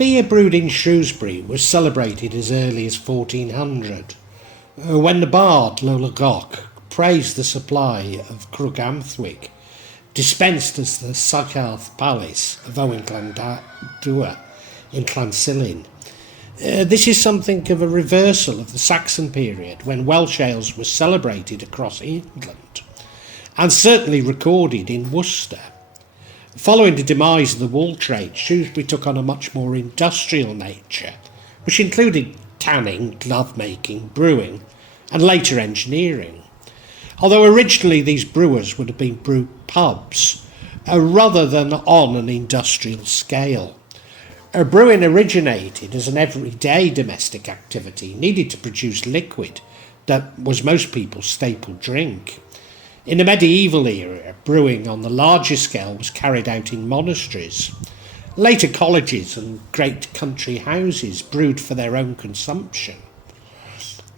Beer brewed in Shrewsbury was celebrated as early as 1400, when the bard Iolo Goch praised the supply of Crwg Amwythig, dispensed as the Sycharth Palace of Owain Glyndŵr in Llansilin. This is something of a reversal of the Saxon period, when Welsh ales were celebrated across England, and certainly recorded in Worcester. Following the demise of the wool trade, Shrewsbury took on a much more industrial nature, which included tanning, glove-making, brewing, and later engineering. Although originally these brewers would have been brew pubs, rather than on an industrial scale. Brewing originated as an everyday domestic activity needed to produce liquid that was most people's staple drink. In the medieval era, brewing on the larger scale was carried out in monasteries. Later colleges and great country houses brewed for their own consumption.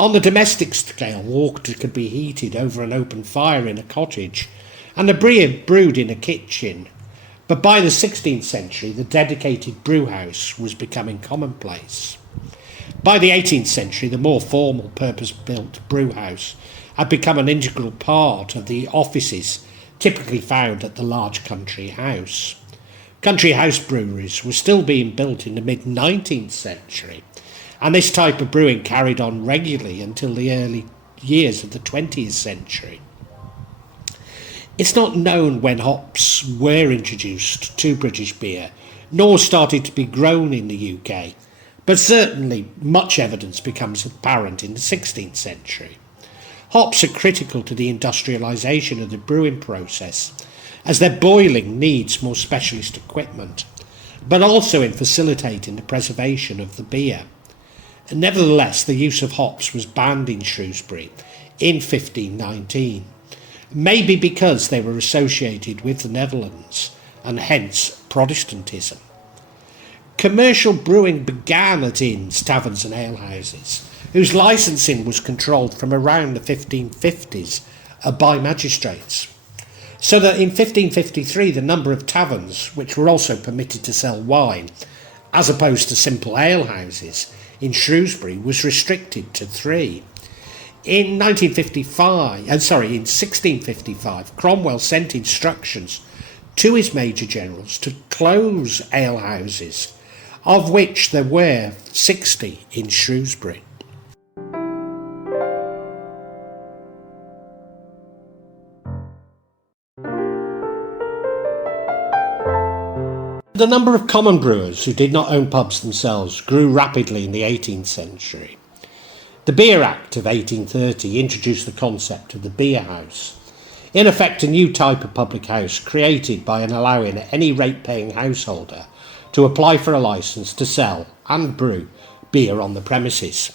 On the domestic scale, water could be heated over an open fire in a cottage, and a beer brewed in a kitchen. But by the 16th century, the dedicated brew house was becoming commonplace. By the 18th century, the more formal purpose-built brew house had become an integral part of the offices typically found at the large country house. Country house breweries were still being built in the mid-19th century, and this type of brewing carried on regularly until the early years of the 20th century. It's not known when hops were introduced to British beer, nor started to be grown in the UK, but certainly much evidence becomes apparent in the 16th century. Hops are critical to the industrialisation of the brewing process, as their boiling needs more specialist equipment, but also in facilitating the preservation of the beer. Nevertheless, the use of hops was banned in Shrewsbury in 1519, maybe because they were associated with the Netherlands, and hence Protestantism. Commercial brewing began at inns, taverns and alehouses, whose licensing was controlled from around the 1550s by magistrates. So that in 1553 the number of taverns, which were also permitted to sell wine, as opposed to simple alehouses, in Shrewsbury was restricted to 3. In 1655, Cromwell sent instructions to his major generals to close alehouses, of which there were 60 in Shrewsbury. The number of common brewers who did not own pubs themselves grew rapidly in the 18th century. The Beer Act of 1830 introduced the concept of the beer house, in effect a new type of public house created by allowing any rate-paying householder to apply for a licence to sell and brew beer on the premises.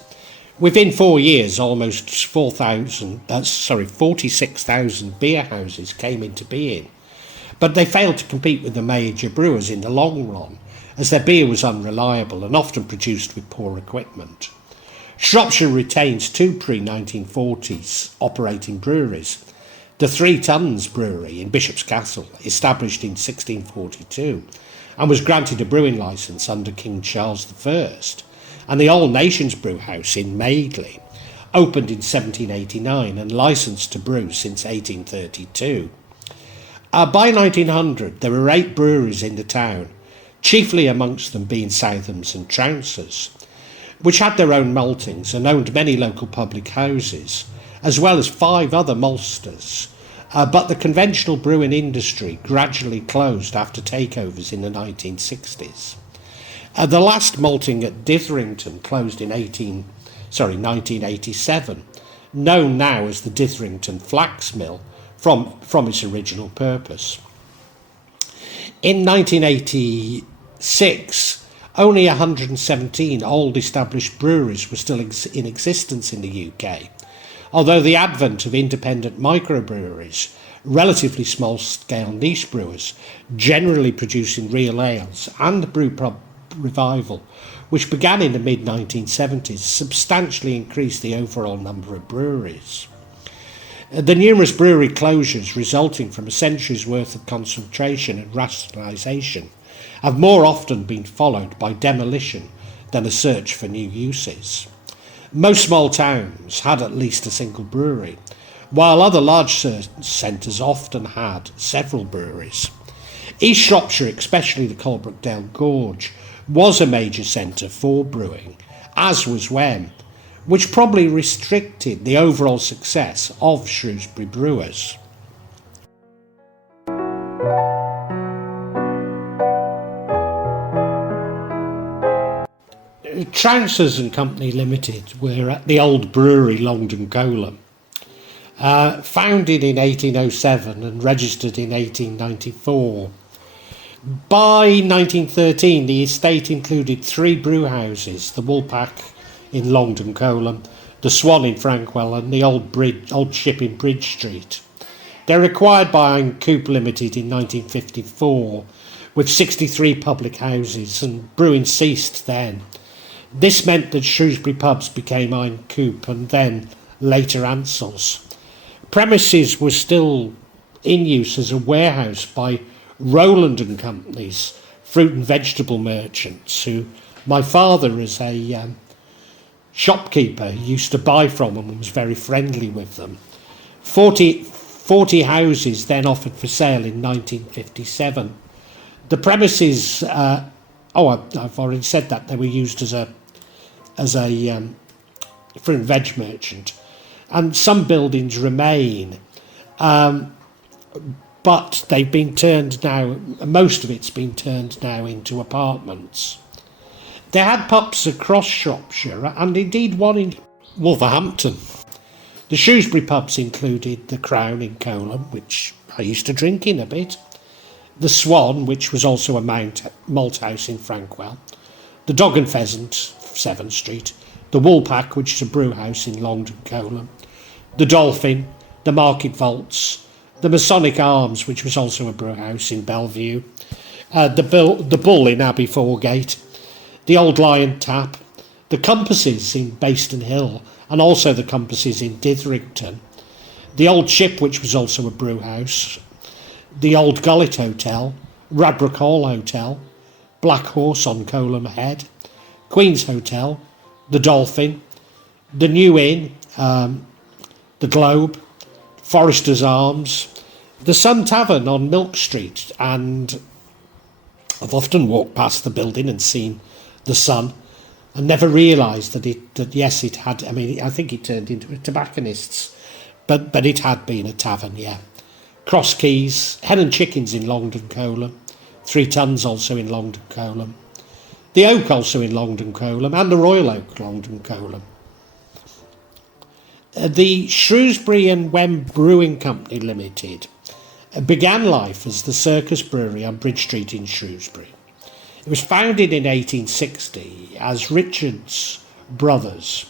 Within 4 years, almost 46,000 beer houses came into being, but they failed to compete with the major brewers in the long run, as their beer was unreliable and often produced with poor equipment. Shropshire retains 2 pre-1940s operating breweries. The 3 Tons Brewery in Bishop's Castle, established in 1642, and was granted a brewing licence under King Charles I, and the All Nations Brewhouse in Madeley, opened in 1789 and licensed to brew since 1832. By 1900, there were 8 breweries in the town, chiefly amongst them being Southam's and Trouncers, which had their own maltings and owned many local public houses, as well as 5 other maltsters, but the conventional brewing industry gradually closed after takeovers in the 1960s. The last malting at Ditherington closed in 1987, known now as the Ditherington Flax Mill, from its original purpose. In 1986, only 117 old established breweries were still in existence in the UK, although the advent of independent microbreweries, relatively small-scale niche brewers, generally producing real ales, and brew pub revival, which began in the mid-1970s, substantially increased the overall number of breweries. The numerous brewery closures resulting from a century's worth of concentration and rationalisation have more often been followed by demolition than a search for new uses. Most small towns had at least a single brewery, while other large centres often had several breweries. East Shropshire, especially the Crwg Gorge, was a major centre for brewing, as was Wem, which probably restricted the overall success of Shrewsbury Brewers. Trouncers and Company Limited were at the old brewery Longden Coleham, founded in 1807 and registered in 1894. By 1913, the estate included 3 brew houses: the Woolpack in Longden Coleham, the Swan in Frankwell, and the old ship in Bridge Street. They were acquired by Iron Coop Limited in 1954, with 63 public houses, and brewing ceased then. This meant that Shrewsbury pubs became Iron Coop and then later Ansell's. Premises were still in use as a warehouse by Rowland and Company's fruit and vegetable merchants, who my father, as a shopkeeper, used to buy from them and was very friendly with them. 40 houses then offered for sale in 1957. The premises, I've already said that, they were used as a fruit and veg merchant, and some buildings remain, but they've been turned now, most of it's been turned now into apartments. They had pubs across Shropshire and indeed one in Wolverhampton. The Shrewsbury pubs included the Crown in Coleham, which I used to drink in a bit, the Swan, which was also a malt house in Frankwell, the Dog and Pheasant, 7th Street, the Woolpack, which is a brew house in Longden Coleham, the Dolphin, the Market Vaults, the Masonic Arms, which was also a brew house in Bellevue, the Bull in Abbey Foregate, the Old Lion Tap, the Compasses in Baston Hill, and also the Compasses in Ditherington, the Old Ship, which was also a brew house, the Old Gullet Hotel, Radbrook Hall Hotel, Black Horse on Coleham Head, Queen's Hotel, the Dolphin, the New Inn, the Globe, Forester's Arms, the Sun Tavern on Milk Street, and I've often walked past the building and seen the Sun and never realised that it had, I think it turned into a tobacconist's, but it had been a tavern, yeah. Cross Keys, Hen and Chickens in Longden Coleham, 3 Tons also in Longden Coleham, the Oak also in Longden Coleham, and the Royal Oak Longden Coleham. The Shrewsbury and Wem Brewing Company Limited began life as the Circus Brewery on Bridge Street in Shrewsbury. It was founded in 1860 as Richard's Brothers,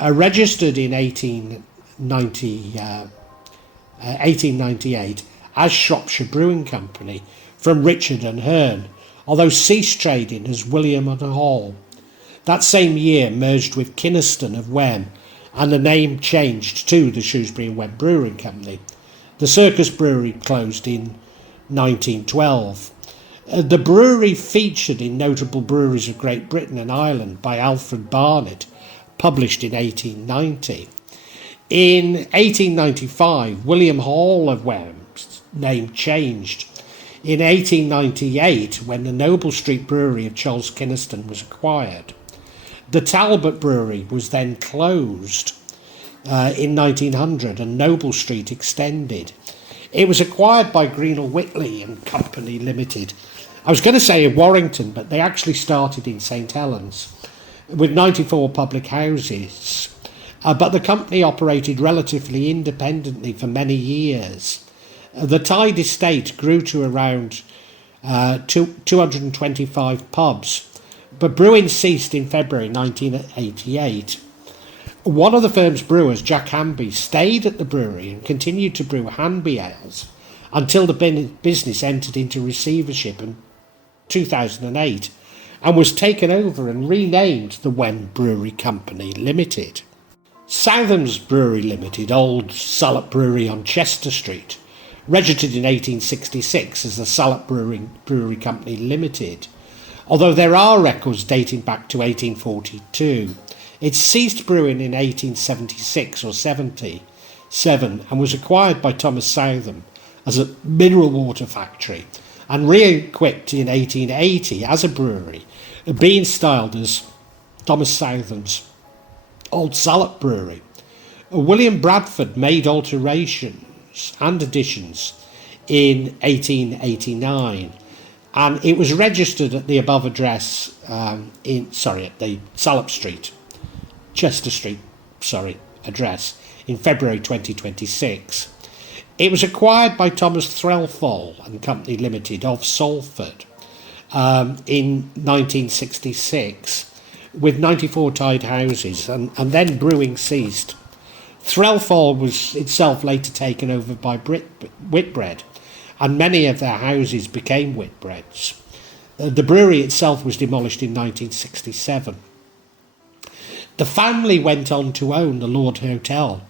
registered in 1898 as Shropshire Brewing Company from Richard and Hearn, although ceased trading as William and Hall. That same year merged with Kynaston of Wem, and the name changed to the Shrewsbury and Wem Brewing Company. The Circus Brewery closed in 1912. The brewery featured in Notable Breweries of Great Britain and Ireland by Alfred Barnett, published in 1890. In 1895, William Hall of Wem's name changed. In 1898, when the Noble Street Brewery of Charles Kynaston was acquired. The Talbot Brewery was then closed in 1900 and Noble Street extended. It was acquired by Greenall Whitley and Company Limited. I was going to say in Warrington, but they actually started in St Helens with 94 public houses. But the company operated relatively independently for many years. The Tide estate grew to around 225 pubs, but brewing ceased in February 1988. One of the firm's brewers, Jack Hanby, stayed at the brewery and continued to brew Hanby ales until the business entered into receivership in 2008 and was taken over and renamed the Wem Brewery Company Limited. Southam's Brewery Limited, old Salop Brewery on Chester Street, registered in 1866 as the Salop Brewery Company Limited. Although there are records dating back to 1842, it ceased brewing in 1876 or 77 and was acquired by Thomas Southam as a mineral water factory and re-equipped in 1880 as a brewery, being styled as Thomas Southam's Old Salop Brewery. William Bradford made alterations and additions in 1889, and it was registered at the above address at the Salop Street, Chester Street, address in February 2026. It was acquired by Thomas Threlfall and Company Limited of Salford in 1966 with 94 tied houses, and then brewing ceased. Threlfall was itself later taken over by Whitbread, and many of their houses became Whitbreads. The brewery itself was demolished in 1967. The family went on to own the Lord Hotel,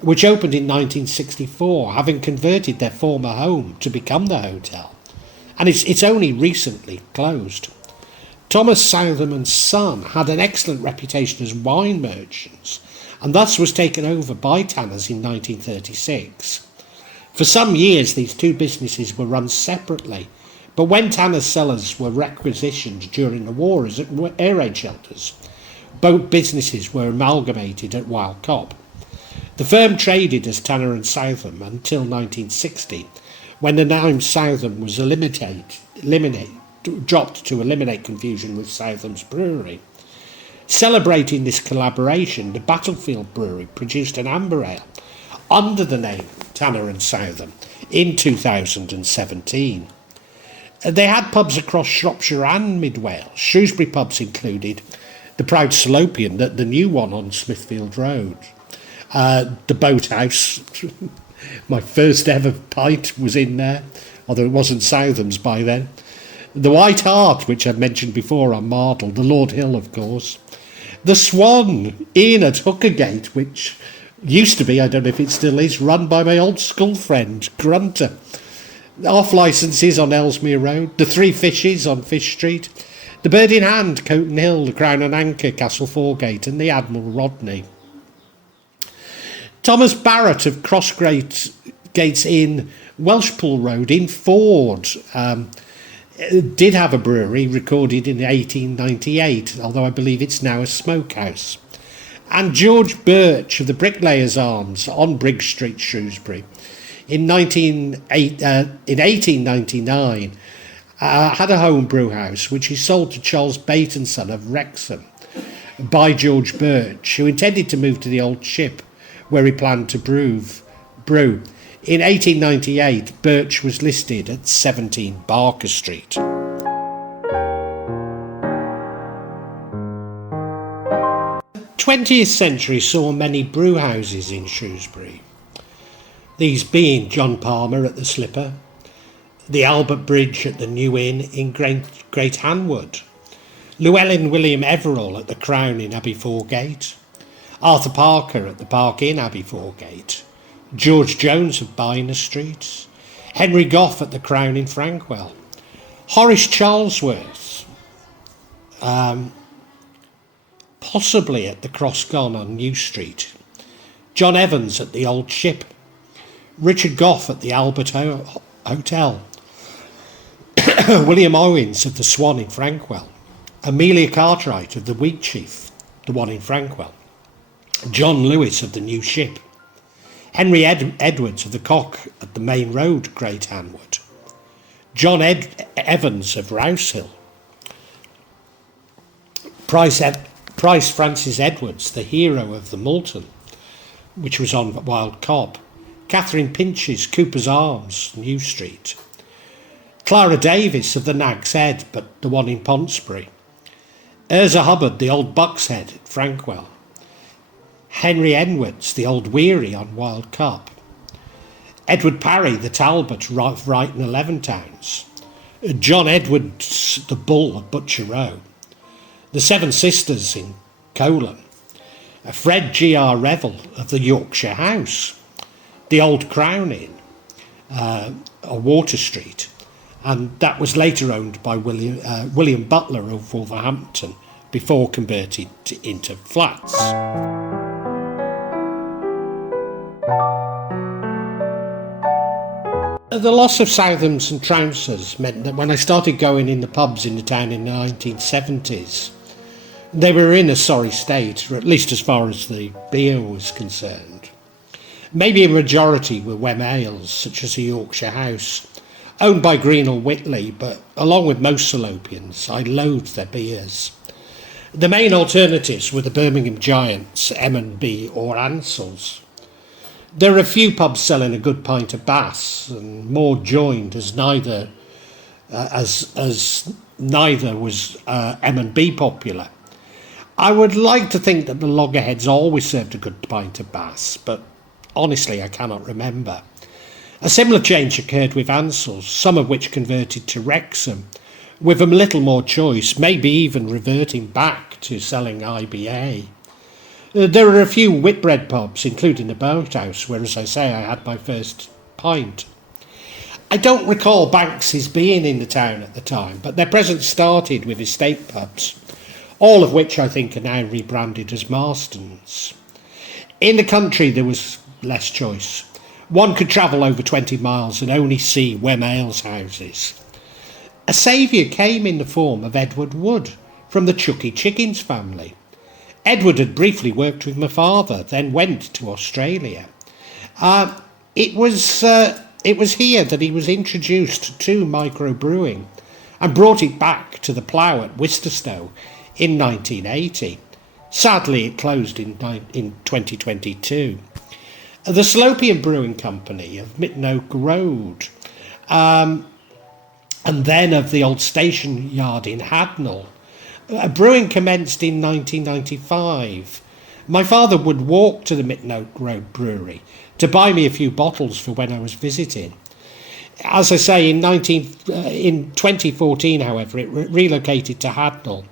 which opened in 1964, having converted their former home to become the hotel, and it's only recently closed. Thomas Southam and Son had an excellent reputation as wine merchants, and thus was taken over by Tanners in 1936. For some years these two businesses were run separately, but when Tanner's cellars were requisitioned during the war as air raid shelters, both businesses were amalgamated at Wild Cop. The firm traded as Tanner and Southam until 1960, when the name Southam was dropped to eliminate confusion with Southam's Brewery. Celebrating this collaboration, the Battlefield Brewery produced an amber ale under the name Tanner and Southam in 2017. They had pubs across Shropshire and Mid Wales. Shrewsbury pubs included the Proud Salopian, the new one on Smithfield Road, the Boathouse. My first ever pint was in there, although it wasn't Southam's by then. The White Hart, which I've mentioned before on Mardle, the Lord Hill, of course. The Swan Inn at Hookergate, which used to be, I don't know if it still is, run by my old school friend, Grunter. Off licences on Ellesmere Road, the Three Fishes on Fish Street, the Bird in Hand, Coton Hill, the Crown and Anchor, Castle Foregate, and the Admiral Rodney. Thomas Barrett of Crossgates Inn, Welshpool Road in Ford, did have a brewery recorded in 1898, although I believe it's now a smokehouse. And George Birch of the Bricklayers Arms on Brigg Street, Shrewsbury, in 1899 had a home brew house which he sold to Charles Bate and Son of Wrexham by George Birch, who intended to move to the Old Ship where he planned to brew. In 1898, Birch was listed at 17 Barker Street. The 20th century saw many brew houses in Shrewsbury, these being John Palmer at the Slipper, the Albert Bridge at the New Inn in Great Hanwood, Llewellyn William Everall at the Crown in Abbey Foregate, Arthur Parker at the Park Inn, Abbey Foregate, George Jones of Bynner Street, Henry Goff at the Crown in Frankwell, Horace Charlesworth, possibly at the Cross Gone on New Street, John Evans at the Old Ship, Richard Goff at the Albert Hotel, William Owens of the Swan in Frankwell, Amelia Cartwright of the Wheatsheaf, the one in Frankwell, John Lewis of the New Ship, Henry Edwards of the Cock at the Main Road, Great Hanwood, John Evans of Rousehill, Price Francis Edwards, the hero of the Moulton, which was on Wild Cob, Catherine Pinch's Cooper's Arms, New Street, Clara Davis of the Nag's Head, but the one in Pontesbury, Urza Hubbard, the Old Buck's Head at Frankwell, Henry Edwards, the Old Weary on Wild Cup, Edward Parry, the Talbot, right in 11 Towns, John Edwards, the Bull at Butcher Row, the Seven Sisters in Coleham, Fred G.R. Revel of the Yorkshire House, the Old Crown Inn, Water Street, and that was later owned by William Butler of Wolverhampton before converted into flats. The loss of Southams and Trouncers meant that when I started going in the pubs in the town in the 1970s, they were in a sorry state, or at least as far as the beer was concerned. Maybe a majority were Wem ales, such as the Yorkshire House, owned by Green or Whitley, but along with most Salopians, I loathed their beers. The main alternatives were the Birmingham Giants, M&B or Ansell's. There are a few pubs selling a good pint of Bass, and more joined as neither was M&B popular. I would like to think that the Loggerheads always served a good pint of Bass, but honestly I cannot remember. A similar change occurred with Ansell's, some of which converted to Wrexham, with a little more choice, maybe even reverting back to selling IBA. There are a few Whitbread pubs, including the Boathouse, where, as I say, I had my first pint. I don't recall Banks's being in the town at the time, but their presence started with estate pubs, all of which I think are now rebranded as Marston's. In the country there was less choice. One could travel over 20 miles and only see Wem alehouses. A saviour came in the form of Edward Wood from the Chucky Chickens family. Edward had briefly worked with my father, then went to Australia. It was here that he was introduced to microbrewing and brought it back to the plough at Worcester in 1980. Sadly, it closed in 2022. The Salopian Brewing Company of Mitton Road, and then of the old station yard in Hadnall. Brewing commenced in 1995. My father would walk to the Mitton Road brewery to buy me a few bottles for when I was visiting. As I say, in 2014, however, it relocated to Hadnall.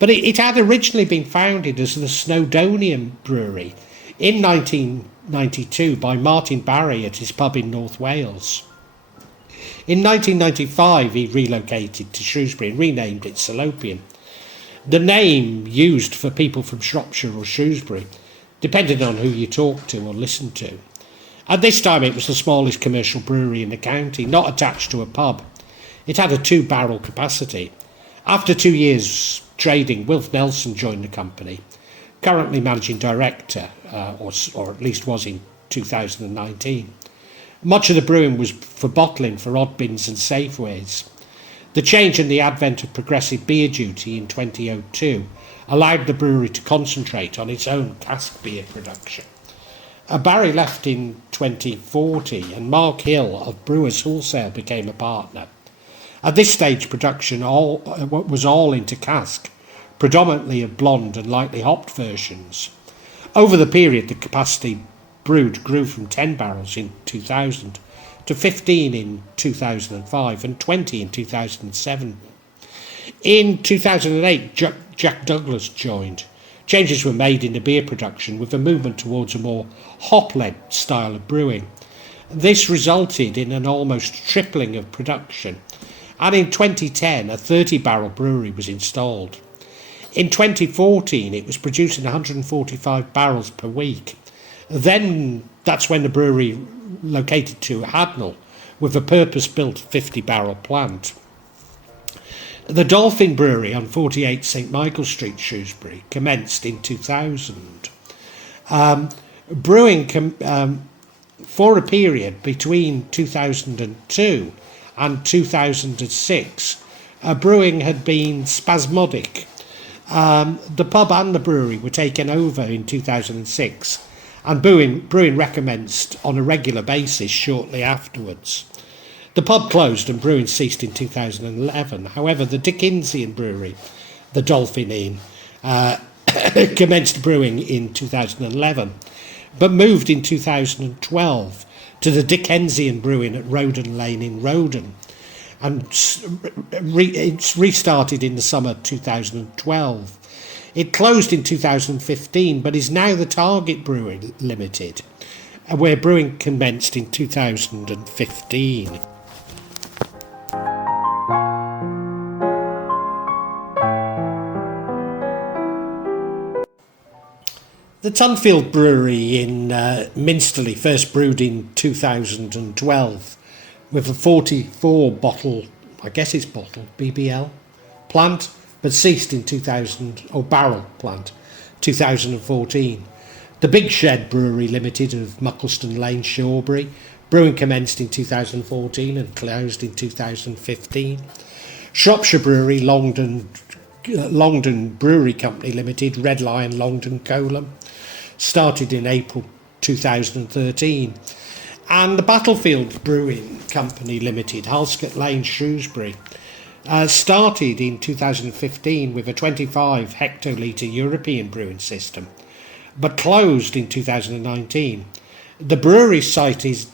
But it had originally been founded as the Snowdonian Brewery in 1992 by Martin Barry at his pub in North Wales. In 1995, he relocated to Shrewsbury and renamed it Salopian. The name used for people from Shropshire or Shrewsbury, depending on who you talk to or listen to. At this time, it was the smallest commercial brewery in the county, not attached to a pub. It had a 2-barrel capacity. After 2 years trading, Wilf Nelson joined the company, currently managing director, or at least was in 2019. Much of the brewing was for bottling for odd bins and Safeways. The change in the advent of progressive beer duty in 2002 allowed the brewery to concentrate on its own cask beer production. Barry left in 2040 and Mark Hill of Brewers Wholesale became a partner. At this stage, production was all into cask, predominantly of blonde and lightly hopped versions. Over the period, the capacity brewed grew from 10 barrels in 2000 to 15 in 2005 and 20 in 2007. In 2008, Jack Douglas joined. Changes were made in the beer production with a movement towards a more hop-led style of brewing. This resulted in an almost tripling of production, and in 2010 a 30-barrel brewery was installed. In 2014 it was producing 145 barrels per week. Then that's when the brewery located to Hadnall with a purpose-built 50-barrel plant. The Dolphin Brewery on 48 St Michael Street, Shrewsbury, commenced in 2000. Brewing for a period between 2002 and 2006, brewing had been spasmodic. The pub and the brewery were taken over in 2006, and brewing recommenced on a regular basis shortly afterwards. The pub closed and brewing ceased in 2011. However, the Dickensian brewery, the Dolphin Inn, commenced brewing in 2011, but moved in 2012 to the Dickensian Brewing at Roden Lane in Roden, and it's restarted in the summer 2012. It closed in 2015, but is now the Target Brewery Limited. where brewing commenced in 2015. The Tunfield Brewery in Minsterley first brewed in 2012 with a 44 bottle, I guess it's bottle, BBL plant, but ceased in barrel plant, 2014. The Big Shed Brewery Limited of Muckleston Lane, Shrewsbury, brewing commenced in 2014 and closed in 2015. Shropshire Brewery, Longdon Brewery Company Limited, Red Lion, Longdon, Coleham, started in April 2013. And the Battlefield Brewing Company Limited, Halscott Lane, Shrewsbury, started in 2015 with a 25 hectolitre European brewing system, but closed in 2019. The brewery site is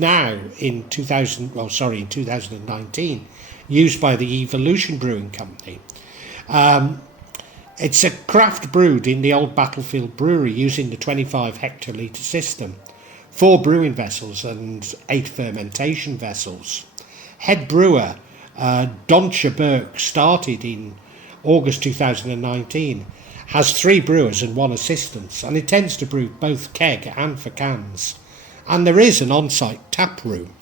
now in 2019 used by the Evolution Brewing Company. It's a craft brewed in the old Battlefield Brewery using the 25 hectolitre system, 4 brewing vessels and 8 fermentation vessels. Head brewer Doncha Burke started in August 2019, has 3 brewers and 1 assistant, and intends to brew both keg and for cans. And there is an on-site tap room.